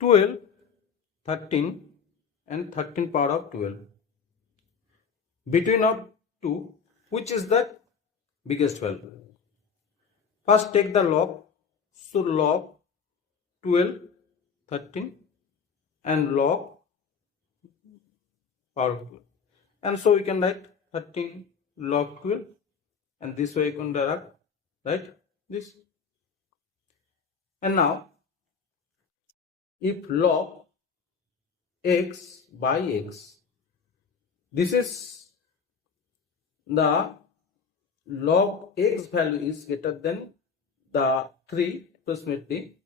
12, 13 and 13 power of 12. Between of two, which is the biggest value? First take the log. So log 12, 13 and log power of 12. And so we can write 13 log 12, and this way you can write this. And now if log x by x, this is the log x value is greater than the 3 approximately,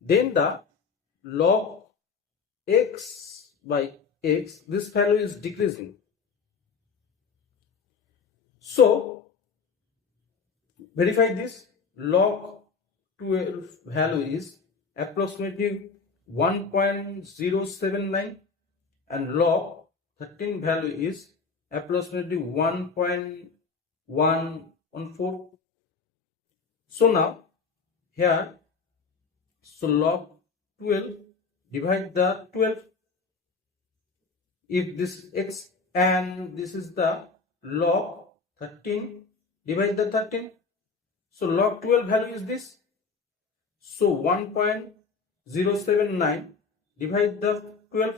then the log x by x, this value is decreasing. So verify this. Log 12 value is approximately 1.079 and log 13 value is approximately 1.114. So now here, so log 12 divide the 12. If this x and this is the log 13, divide the 13. So log 12 value is this. So 1.079 divide the 12,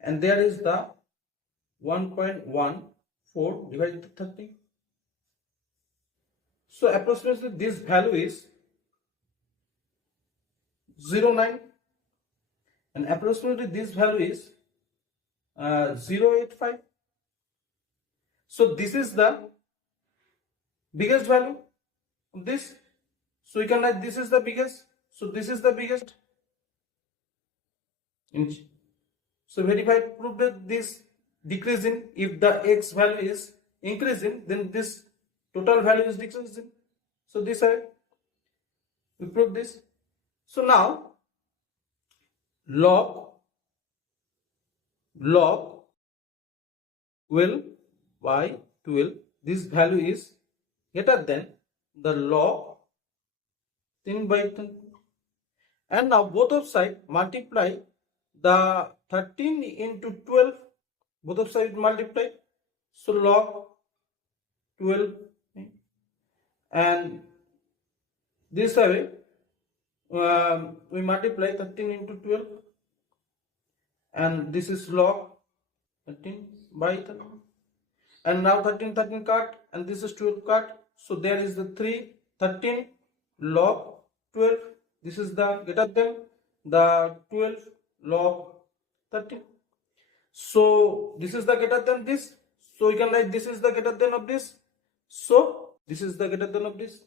and there is the 1.14 divide the 13. So approximately this value is 0.9 and approximately this value is 0.85. So this is the biggest value of this. So you can write this is the biggest. So this is the biggest. So verify, prove that this decreasing. If the x value is increasing, then this total value is decreasing. So this way we prove this. So now log 12 by 12, this value is greater than the log 10 by 10. And now both of sides multiply the 13 into 12, both of sides multiply. So log 12, and this way we multiply 13 into 12, and this is log 13 by 13. And now 13 cut, and this is 12 cut. So there is the 13 log 12. This is the greater than the 12 log 13. So this is the greater than this. So you can write this is the greater than of this. So this is the greater than of this.